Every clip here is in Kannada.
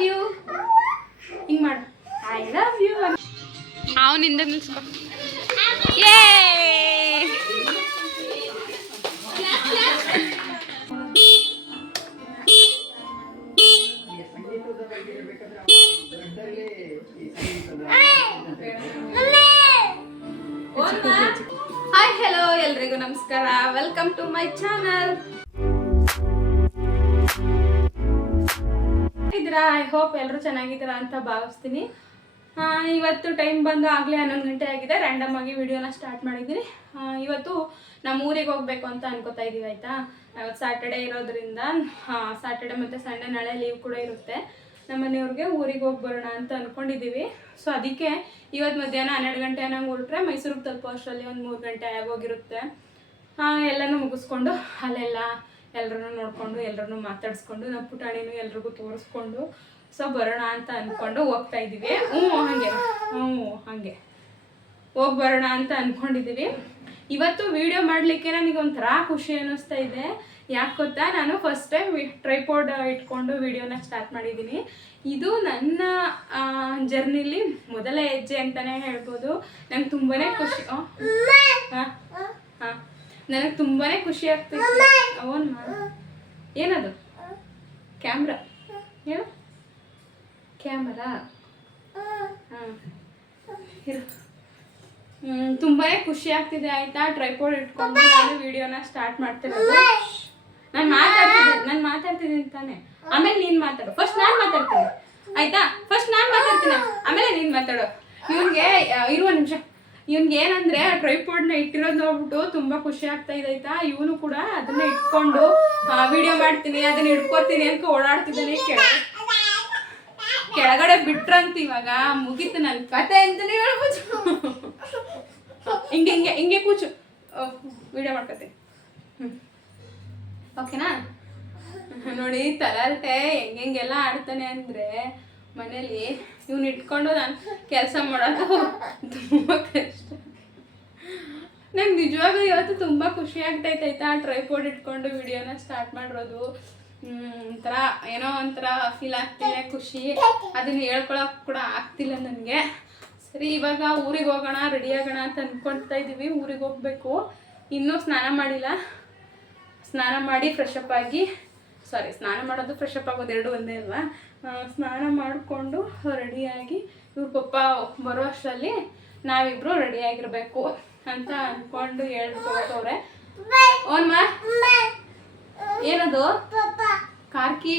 ಲವ್ ಯು ಹಿಂಗೆ ಮಾಡು. I love you. ಅವನಿಂದ ನಿಲ್ಸ್ಕೊ. ಏ ಹಾಯ್ ಹೆಲೋ ಎಲ್ರಿಗೂ ನಮಸ್ಕಾರ. Welcome to my channel. I hope ಎಲ್ಲರೂ ಚೆನ್ನಾಗಿದ್ದೀರಾ ಅಂತ ಭಾವಿಸ್ತೀನಿ. ಇವತ್ತು ಟೈಮ್ ಬಂದು ಆಗಲೇ 11 ಗಂಟೆ ಆಗಿದೆ. ರ್ಯಾಂಡಮ್ ಆಗಿ ವಿಡಿಯೋನ ಸ್ಟಾರ್ಟ್ ಮಾಡಿದ್ದೀನಿ. ಇವತ್ತು ನಮ್ಮ ಊರಿಗೆ ಹೋಗ್ಬೇಕು ಅಂತ ಅನ್ಕೋತಾ ಇದ್ದೀವಿ. ಆಯಿತಾ, ಇವತ್ತು ಸ್ಯಾಟರ್ಡೇ ಇರೋದ್ರಿಂದ ಸ್ಯಾಟರ್ಡೇ ಮತ್ತು ಸಂಡೇ ನಾಳೆ ಲೀವ್ ಕೂಡ ಇರುತ್ತೆ. ನಮ್ಮ ಮನೆಯವ್ರಿಗೆ ಊರಿಗೆ ಹೋಗಿ ಬರೋಣ ಅಂತ ಅಂದ್ಕೊಂಡಿದ್ದೀವಿ. ಸೊ ಅದಕ್ಕೆ ಇವತ್ತು ಮಧ್ಯಾಹ್ನ 12 ಗಂಟೆ ಅನ್ನಂಗೆ ಹೊರಟ್ರೆ ಮೈಸೂರಿಗೆ ತಲುಪೋ ಅಷ್ಟರಲ್ಲಿ ಒಂದು 3 ಗಂಟೆ ಆಗೋಗಿರುತ್ತೆ. ಎಲ್ಲನೂ ಮುಗಿಸ್ಕೊಂಡು ಅಲ್ಲೆಲ್ಲ ಎಲ್ಲರನ್ನೂ ನೋಡಿಕೊಂಡು ಎಲ್ಲರನ್ನೂ ಮಾತಾಡಿಸ್ಕೊಂಡು ನಮ್ಮ ಪುಟಾಣಿನೂ ಎಲ್ರಿಗೂ ತೋರಿಸ್ಕೊಂಡು ಸೊ ಬರೋಣ ಅಂತ ಅಂದ್ಕೊಂಡು ಹೋಗ್ತಾ ಇದ್ದೀವಿ. ಹಾಗೆ ಹೋಗಿ ಬರೋಣ ಅಂತ ಅಂದ್ಕೊಂಡಿದ್ದೀವಿ. ಇವತ್ತು ವಿಡಿಯೋ ಮಾಡಲಿಕ್ಕೆ ನನಗೆ ಒಂಥರ ಖುಷಿ ಅನ್ನಿಸ್ತಾ ಇದೆ. ಯಾಕೆ ಗೊತ್ತಾ, ನಾನು ಫಸ್ಟ್ ಟೈಮ್ ಟ್ರೈಪಾಡ್ ಇಟ್ಕೊಂಡು ವಿಡಿಯೋನ ಸ್ಟಾರ್ಟ್ ಮಾಡಿದ್ದೀನಿ. ಇದು ನನ್ನ ಜರ್ನಿಲಿ ಮೊದಲ ಹೆಜ್ಜೆ ಅಂತಲೇ ಹೇಳ್ಬೋದು. ನಂಗೆ ತುಂಬಾ ಖುಷಿ. ನನಗೆ ತುಂಬಾ ಖುಷಿ ಆಗ್ತಿತ್ತು. ಅವನು ಏನದು ಕ್ಯಾಮ್ರಾ ಏನು ಕ್ಯಾಮರಾ ತುಂಬಾ ಖುಷಿ ಆಗ್ತಿದೆ. ಆಯ್ತಾ, ಟ್ರೈಪಾಡ್ ಇಟ್ಕೊಂಡು ನಾನು ವಿಡಿಯೋನ ಸ್ಟಾರ್ಟ್ ಮಾಡ್ತಿರೋದು. ನಾನು ಮಾತಾಡ್ತಿದ್ದೀನಿ ತಾನೆ. ಆಮೇಲೆ ನೀನು ಮಾತಾಡು. ಫಸ್ಟ್ ನಾನು ಮಾತಾಡ್ತೀನಿ ಆಯ್ತಾ. ಫಸ್ಟ್ ನಾನು ಮಾತಾಡ್ತೀನಿ, ಆಮೇಲೆ ನೀನು ಮಾತಾಡು. ಇವನಿಗೆ ಇರುವ ನಿಮಿಷ. ಇವನ್ಗೆ ಏನಂದ್ರೆ ಟ್ರೈಪಾಡ್ನ ಇಟ್ಟಿರೋದು ನೋಡ್ಬಿಟ್ಟು ತುಂಬಾ ಖುಷಿ ಆಗ್ತಾ ಇದೆ. ಆಯ್ತಾ, ಇವನು ಕೂಡ ಅದನ್ನ ಇಟ್ಕೊಂಡು ವಿಡಿಯೋ ಮಾಡ್ತೀನಿ, ಅದನ್ನ ಹಿಡ್ಕೋತೀನಿ ಅಂತ ಓಡಾಡ್ತಿದ್ದಾನೆ. ಕೆಳಗಡೆ ಬಿಟ್ರಂತ ಇವಾಗ ಮುಗೀತು ನನ್ನ ಕತೆ ಅಂತಾನೆ ಹೇಳ್ಬೋದು. ಹಿಂಗೆ ಹಿಂಗೆ ಹಿಂಗೆ ಕೂಚು ವಿಡಿಯೋ ಮಾಡ್ಕೊತೀನಿ. ಓಕೆನಾ? ನೋಡಿ ತಲಾಟೆ ಹೆಂಗೆಲ್ಲ ಆಡ್ತಾನೆ ಅಂದರೆ ಮನೇಲಿ ಇವ್ನು ಇಟ್ಕೊಂಡು ನಾನು ಕೆಲಸ ಮಾಡೋದು ತುಂಬ ಕಷ್ಟ. ನಂಗೆ ನಿಜವಾಗ್ಲೂ ಇವತ್ತು ತುಂಬ ಖುಷಿ ಆಗ್ತೈತೆ. ಆಯ್ತಾ, ಟ್ರೈಪಾಡ್ ಇಟ್ಕೊಂಡು ವಿಡಿಯೋನ ಸ್ಟಾರ್ಟ್ ಮಾಡಿರೋದು ಒಂಥರ ಏನೋ ಒಂಥರ ಫೀಲ್ ಆಗ್ತಿದೆ, ಖುಷಿ. ಅದನ್ನು ಹೇಳ್ಕೊಳಕ್ಕೆ ಕೂಡ ಆಗ್ತಿಲ್ಲ ನನಗೆ. ಸರಿ, ಇವಾಗ ಊರಿಗೆ ಹೋಗೋಣ, ರೆಡಿ ಆಗೋಣ ಅಂತ ಅಂದ್ಕೊಳ್ತಾ ಇದ್ದೀವಿ. ಊರಿಗೆ ಹೋಗಬೇಕು. ಇನ್ನೂ ಸ್ನಾನ ಮಾಡಿಲ್ಲ. ಸ್ನಾನ ಮಾಡಿ ಫ್ರೆಶಪ್ ಆಗಿ, ಸ್ನಾನ ಮಾಡೋದು ಫ್ರೆಶಪ್ ಆಗೋದು ಎರಡು ಒಂದೇ ಅಲ್ವಾ. ಸ್ನಾನ ಮಾಡಿಕೊಂಡು ರೆಡಿಯಾಗಿ ಇವ್ರ ಪಪ್ಪ ಬರೋ ಅಷ್ಟರಲ್ಲಿ ನಾವಿಬ್ಬರು ರೆಡಿಯಾಗಿರಬೇಕು ಅಂತ ಅಂದ್ಕೊಂಡು ಹೇಳ್ಕೊಳ್ತವ್ರೆ. ಓನ್ಮ ಏನದು ಕಾರ್ಕಿ?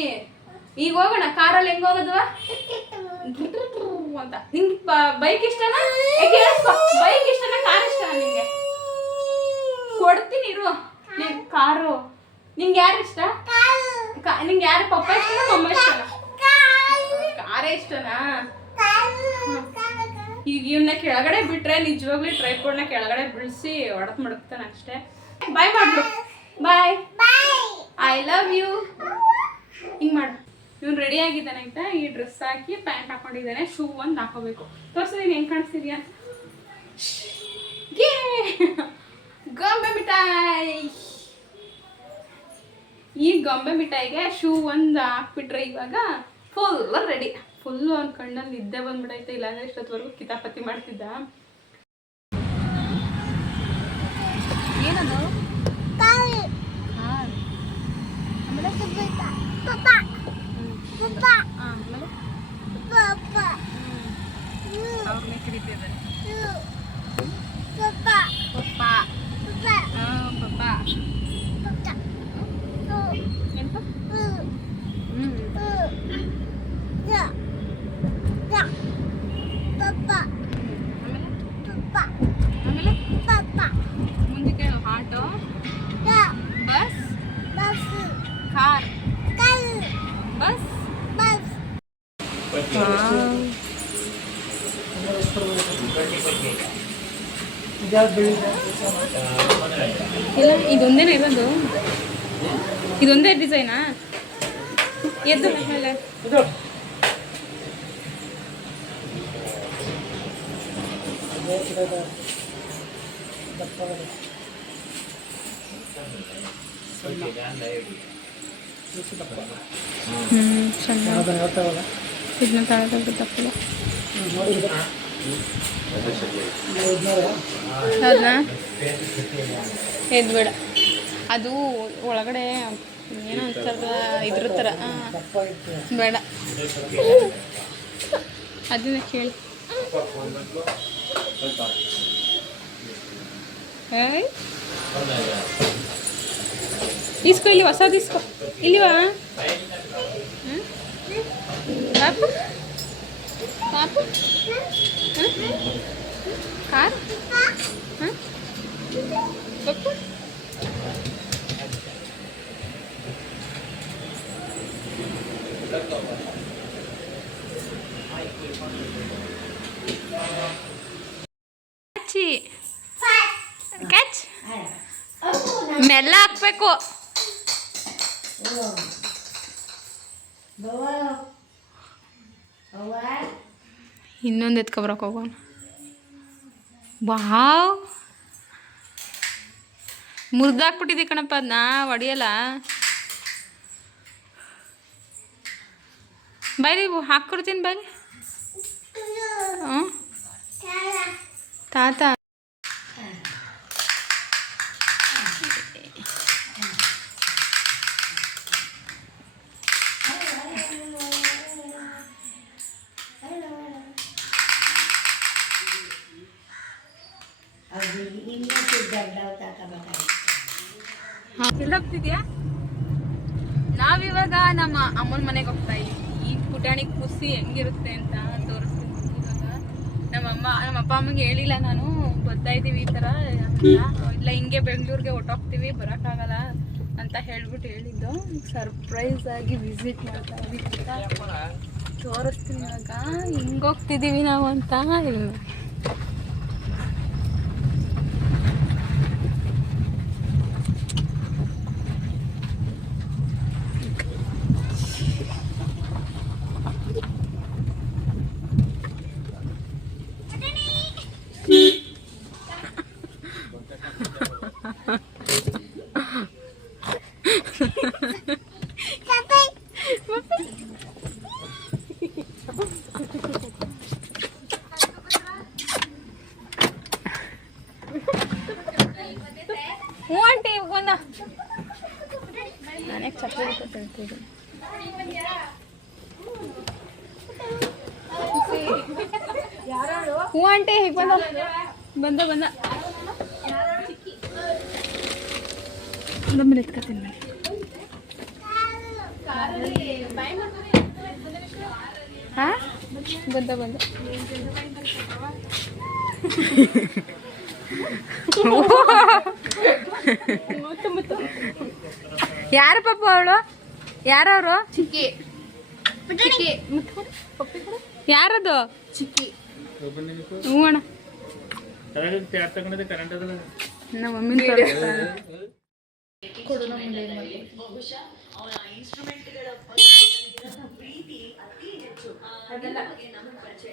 ಈಗ ಹೋಗೋಣ. ಕಾರಲ್ಲಿ ಹೆಂಗೆ ಹೋಗೋದು ಅಂತ. ನಿಂಗೆ ಬೈಕ್ ಇಷ್ಟನಾ? ಬೈಕ್ ಇಷ್ಟನಾ ಕಾರ್ ಇಷ್ಟನಾ ನಿಂಗೆ? ಕೊಡ್ತೀನಿ ಇರು. ನಿಂಗೆ ಕಾರು ನಿಂಗೆ ಯಾರು ಇಷ್ಟ? ನಿಂಗೆ ಯಾರು ಪಪ್ಪ ಇಷ್ಟನಾ ಮಮ್ಮ ಇಷ್ಟನಾ? ಕಾರೇ ಇಷ್ಟನಾ? ಈಗ ಇವನ್ನ ಕೆಳಗಡೆ ಬಿಟ್ರೆ ನಿಜವಾಗ್ಲೂ ಟ್ರೈಪಾಡ್ನ ಕೆಳಗಡೆ ಬಿಡಿಸಿ ಹೊಡೆದು ಮಡಗ್ತಾನೆ ಅಷ್ಟೇ. ಬಾಯ್ ಮಾಡ್ಬಿಡು. ಬಾಯ್. I love you. ಹಿಂಗೆ ಮಾಡು. ಇವ್ನು ರೆಡಿ ಆಗಿದ್ದಾನೆ. ಆಯ್ತಾ, ಈ ಡ್ರೆಸ್ ಹಾಕಿ ಪ್ಯಾಂಟ್ ಹಾಕೊಂಡಿದ್ದಾನೆ. ಶೂ ಒಂದು ಹಾಕೋಬೇಕು. ತೋರಿಸಿದೀನಿ ಹೆಂಗೆ ಕಾಣಿಸ್ತಿದ್ಯಾ? ಗೊಂಬೆ ಮಿಠಾಯಿ. ಈ ಗೊಂಬೆ ಮಿಠಾಯಿಗೆ ಶೂ ಒಂದು ಹಾಕ್ಬಿಟ್ರೆ ಇವಾಗ ಫುಲ್ ರೆಡಿ. ಫುಲ್ಲು ಅವ್ನ ಕಣ್ಣಲ್ಲಿ ನಿದ್ದೆ ಬಂದ್ಬಿಟ್ಟೈತೆ. ಇಲ್ಲಾಂದ್ರೆ ಇಷ್ಟೊತ್ತವರೆಗೂ ಕಿತಾಪತಿ ಮಾಡ್ತಿದ್ದ. ಏನದು? ಅವ್ರನ್ನೇ ಕರೀತಿದ್ದಾರೆ ಪಪ್ಪ. ಪಪ್ಪ ಎಂತ? ಆಮೇಲೆ ಮುಂದೆ ಕೇಳು. Auto, bus, car, bus. ಇಲ್ಲ, ಇದೊಂದೇನೇ ಇರೋದು? ಇದೊಂದೇ ಡಿಸೈನಾ? ಎದ್ದು ಮೇಲೆ ಚೆನ್ನಾಗಿ ಇದನ್ನ ತಗೊಳ್ಬೇಕು ತಪ್ಪಲ್ಲ ಅದನ್ನ ಬೇಡ ಅದು ಒಳಗಡೆ ಏನೋ ಒಂಥರ ಇದ್ರ ಥರ ಬೇಡ ಅದನ್ನ ಕೇಳಿ ಇಸ್ಕೊ ಇಲ್ಲಿ ಹೊಸದು ಇಸ್ಕೊ ಇಲ್ಲಿವಾ ಪಾಪು ಪಾಪು ಕಾರ್ ಹಾಂ ಪಪ್ಪು ಕ್ಯಾಚ್ ಮೆಲ್ಲ ಹಾಕ್ಬೇಕು ಇನ್ನೊಂದು ಎತ್ಕೊಬರಕ್ಕೆ ಹೋಗೋಣ ವಾವ್ ಮುರಿದಾಕ್ಬಿಟ್ಟಿದ್ದೆ ಕಣಪ್ಪ ಅದನ್ನ ಹೊಡಿಯಲ್ಲ ಬೈಲಿ ಹಾಕ್ಕೊಡ್ತೀನಿ ಬೈಲಿ ಹ್ಞೂ ತಾತ ಎಲ್ಲ ಹೋಗ್ತಿದ್ಯಾ ನಾವಿವಾಗ ನಮ್ಮ ಅಮ್ಮನ ಮನೆಗೆ ಹೋಗ್ತಾ ಇದೀವಿ ಈ ಪುಟಾಣಿ ಖುಷಿ ಹೆಂಗಿರುತ್ತೆ ಅಂತ ತೋರಿಸ್ತೀನಿ ಇವಾಗ ನಮ್ಮ ಅಪ್ಪ ಅಮ್ಮಗೆ ಹೇಳಿಲ್ಲ ನಾನು ಬರ್ತಾ ಇದ್ದೀವಿ ಈ ಥರ ಇಲ್ಲ ಹಿಂಗೆ ಬೆಂಗಳೂರಿಗೆ ಹೊಟ್ಟೋಗ್ತೀವಿ ಬರೋಕ್ಕಾಗಲ್ಲ ಅಂತ ಹೇಳ್ಬಿಟ್ಟು ಹೇಳಿದ್ದು ಸರ್ಪ್ರೈಸ್ ಆಗಿ ವಿಸಿಟ್ ಮಾಡ್ತಾ ಇದೀವಿ ಅಂತ ತೋರಿಸ್ತೀನಿ ಇವಾಗ ಹಿಂಗೆ ಹೋಗ್ತಿದ್ದೀವಿ ನಾವು ಅಂತ ಹ್ಞೂ ಆಂಟಿ ಬಂದ ನಾನೇ ಚಪ್ಪಲಿ ಹೇಳ್ತಿದ್ದೆ ಹ್ಞೂ ಆಂಟಿ ಹೇಗೆ ಬಂದ ಬಂದ ಬಂದ ಎತ್ಕೊತೀನಿ ಹಾಂ ಬಂದ ಯಾರು ಪಾಪ ಅವಳು ಯಾರವರು ಚಿಕ್ಕಿ ಯಾರದು ಚಿಕ್ಕಿ ಹ್ಞೂ ಅಣ್ಣ ನಮ್ಮ ಮಮ್ಮಿನ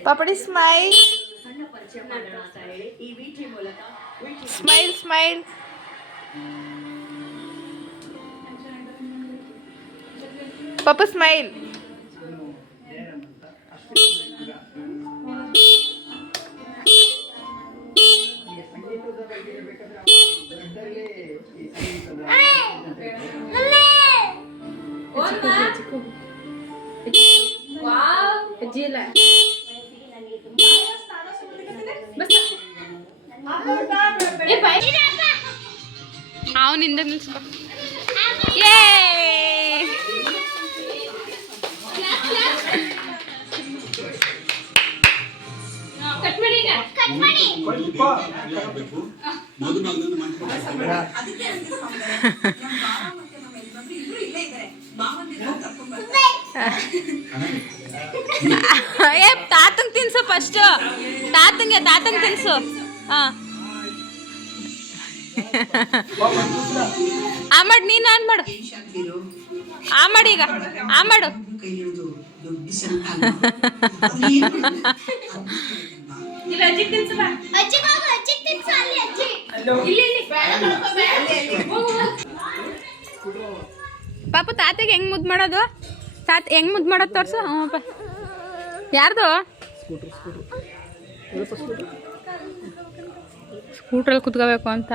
ಪಾಪಡಿ ಸ್ಮೈಲ್ ಸ್ಮೈಲ್ ಸ್ಮೈಲ್ ಪಾಪ ಸ್ಮೈಲ್ ಅವನಿಂದ ನಿಲ್ಸ್ಕೊ ತಾತಂಗೆ ತಿನ್ಸು ಫಸ್ಟ್ ತಾತಂಗೆ ತಿನ್ಸು ಹಾಂ ಆ ಮಾಡಿ ನೀನು ಆನ್ ಮಾಡು ಆ ಮಾಡಿ ಈಗ ಆ ಮಾಡು ಪಾಪು ತಾತಗೆ ಹೆಂಗ್ ಮುದ್ದು ಮಾಡೋದು ತಾತ ಹೆಂಗ್ ಮುದ್ದು ಮಾಡೋದು ತೋರ್ಸು ಹ್ಞೂಪ್ಪ ಯಾರ್ದು ಸ್ಕೂಟ್ರಲ್ಲಿ ಕುತ್ಕೋಬೇಕು ಅಂತ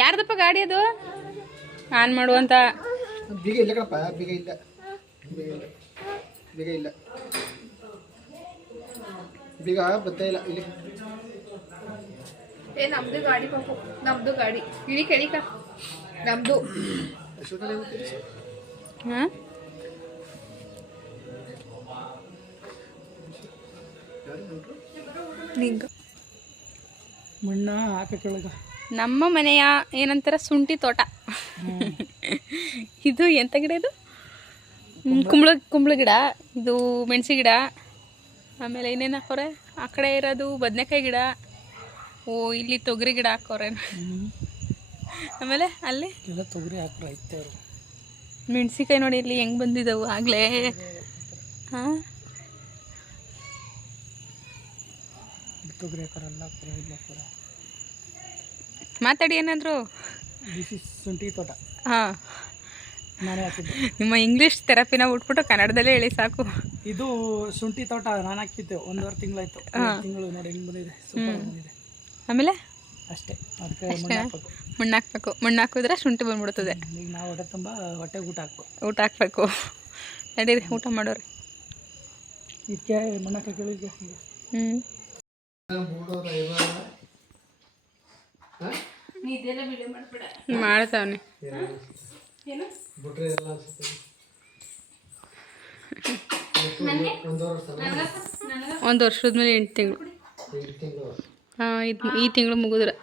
ಯಾರ್ದಪ್ಪ ಗಾಡಿ ಅದು ಆನ್ ಮಾಡುವಂತ ಬೀಗ ಇಲ್ಲ ಕಣಪ್ಪ, ಬೀಗ ಇಲ್ಲ, ಬೀಗ ಇಲ್ಲ, ಬೀಗ ಇಲ್ಲ, ಬೀಗ ಬರ್ತಾ ಇಲ್ಲ ಇಲ್ಲಿ. ಏ ನಮ್ದು ಗಾಡಿ ಪಾಪು, ನಮ್ದು ಗಾಡಿ ಇಳಿ ಕೆಳಿಕ ನಮ್ದು. ಹಾಂ ಮಣ್ಣ ಹಾಕಕ್ಕೆಳಗ ನಮ್ಮ ಮನೆಯ ಏನಂತಾರ ಶುಂಠಿ ತೋಟ. ಇದು ಎಂಥ ಗಿಡ ಇದು? ಕುಂಬಳ ಗಿಡ, ಇದು ಮೆಣಸಿ ಗಿಡ, ಆಮೇಲೆ ಏನೇನು ಹಾಕೋರೆ ಆ ಕಡೆ ಇರೋದು ಬದನೆಕಾಯಿ ಗಿಡ. ಓ ಇಲ್ಲಿ ತೊಗರಿ ಗಿಡ ಹಾಕೋರೆ. ಆಮೇಲೆ ಅಲ್ಲಿ ಎಲ್ಲ ತೊಗರಿ ಹಾಕ್ರೆ ಐತೆ. ಮೆಣಸಿಕಾಯಿ ನೋಡಿ ಇಲ್ಲಿ ಹೆಂಗೆ ಬಂದಿದ್ದವು ಆಗಲೇ. ಹಾಂ ತೊಗರಿ ಹಾಕೋರಲ್ಲ, ಇಲ್ಲ ಹಾಕೋರ. ಮಾತಾಡಿ ಏನಾದರೂ. ದಿಸ್ ಇಸ್ ಶುಂಠಿ ತೋಟ. ಹಾಂ ನಾನೇ ಹಾಕಿದ್ದೆ. ನಿಮ್ಮ ಇಂಗ್ಲೀಷ್ ಥೆರಪಿನ ಬಿಟ್ಬಿಟ್ಟು ಕನ್ನಡದಲ್ಲೇ ಹೇಳಿ ಸಾಕು. ಇದು ಶುಂಠಿ ತೋಟ ನಾನು ಹಾಕಿದ್ದೆ, 1.5 ತಿಂಗಳಾಯ್ತು. ತಿಂಗಳು ನೋಡಿ ಹೆಂಗೆ ಬಂದಿದೆ, ಸೂಪರ್ ಬಂದಿದೆ. ಆಮೇಲೆ ಅಷ್ಟೇ, ಅದಕ್ಕೆ ಮಣ್ಣು ಹಾಕ್ಬೇಕು. ಮಣ್ಣು ಹಾಕ್ಬೇಕು. ಮಣ್ಣು ಹಾಕಿದ್ರೆ ಶುಂಠಿ ಬಂದ್ಬಿಡ್ತದೆ. ಈಗ ನಾವು ಹೊಟ್ಟೆ ತುಂಬ ಹೊಟ್ಟೆಗೆ ಊಟ ಹಾಕ್ಬೇಕು. ಊಟ ಹಾಕ್ಬೇಕು. ನಡೀರಿ ಊಟ ಮಾಡೋರಿ. ಇದಕ್ಕೆ ಮಣ್ಣು ಹಾಕಿ ಈಗ ಮಾಡ್ತಾವನೆ. ಒಂದು ವರ್ಷದ ಮೇಲೆ 8 ತಿಂಗಳು. ಹಾಂ ಈ ತಿಂಗಳು ಮುಗಿದ್ರೆ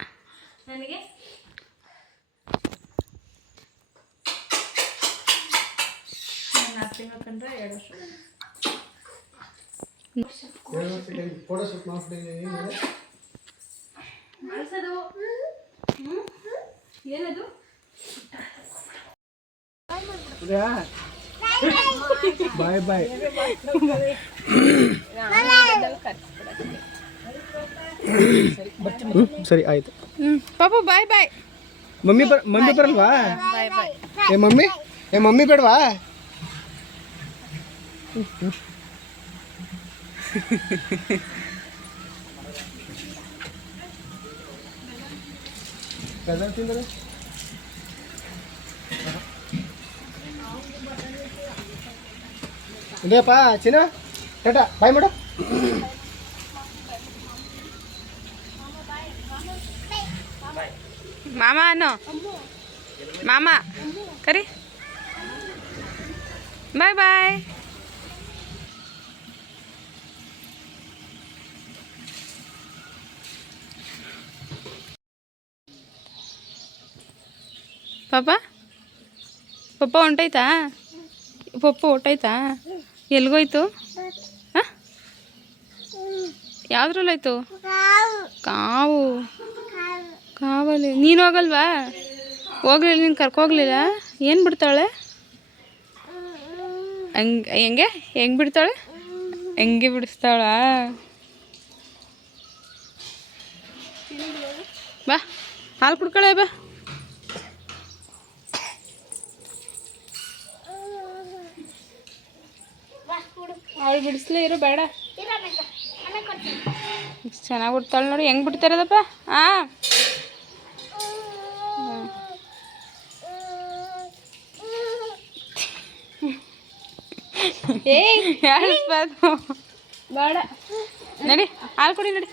ಏನದು ಬಾಯ್ ಬಾಯ್. ಸರಿ ಆಯ್ತು. ಪಾಪ ಬಾಯ್ ಬಾಯ್. ಮಮ್ಮಿ ಬರಲ್ವಾ? ಬಾಯ್ ಬಾಯ್. ಏ ಮಮ್ಮಿ ಬೇಡವಾ? ತಿಂದರೆ ಇದೇಪ್ಪ ಚಿನ್ನ ಟಾಟಾ ಬಾಯ್ ಮಾಡು. ಮಾಮ ಅನ್ನೋ, ಮಾಮ ಕರಿ. ಬಾಯ್ ಬಾಯ್. ಪಾಪ ಹೊಂಟೈತಾ? ಹೊಟ್ಟೈತಾ? ಎಲ್ಗೋಯ್ತು? ಹಾಂ ಯಾವ್ದ್ರಲ್ಲಾಯ್ತು? ಕಾವಲ್ಲಿ. ನೀನು ಹೋಗಲ್ವಾ? ಹೋಗ್ಲಿಲ್ಲ, ನೀನು ಕರ್ಕೋಗ್ಲಿಲ್ಲ? ಏನು ಬಿಡ್ತಾಳೆ? ಹೆಂಗೆ ಬಿಡ್ತಾಳೆ? ಹೆಂಗೆ ಬಿಡಿಸ್ತಾಳ? ಬಾ ಹಾಲು ಕುಡ್ಕೊಳೆ ಬಾ. ಅವಳು ಬಿಡಿಸ್ಲೇ ಇರು ಬೇಡ. ಚೆನ್ನಾಗಿ ಬಿಡ್ತಾಳೆ ನೋಡಿ. ಹೆಂಗೆ ಬಿಡ್ತಾರದಪ್ಪ? ಹಾಂ ಹೇಳಿಸ್ಬಾರ್ದು. ಬೇಡ ನಡಿ ಹಾಲು ಕುಡಿ ನಡಿ.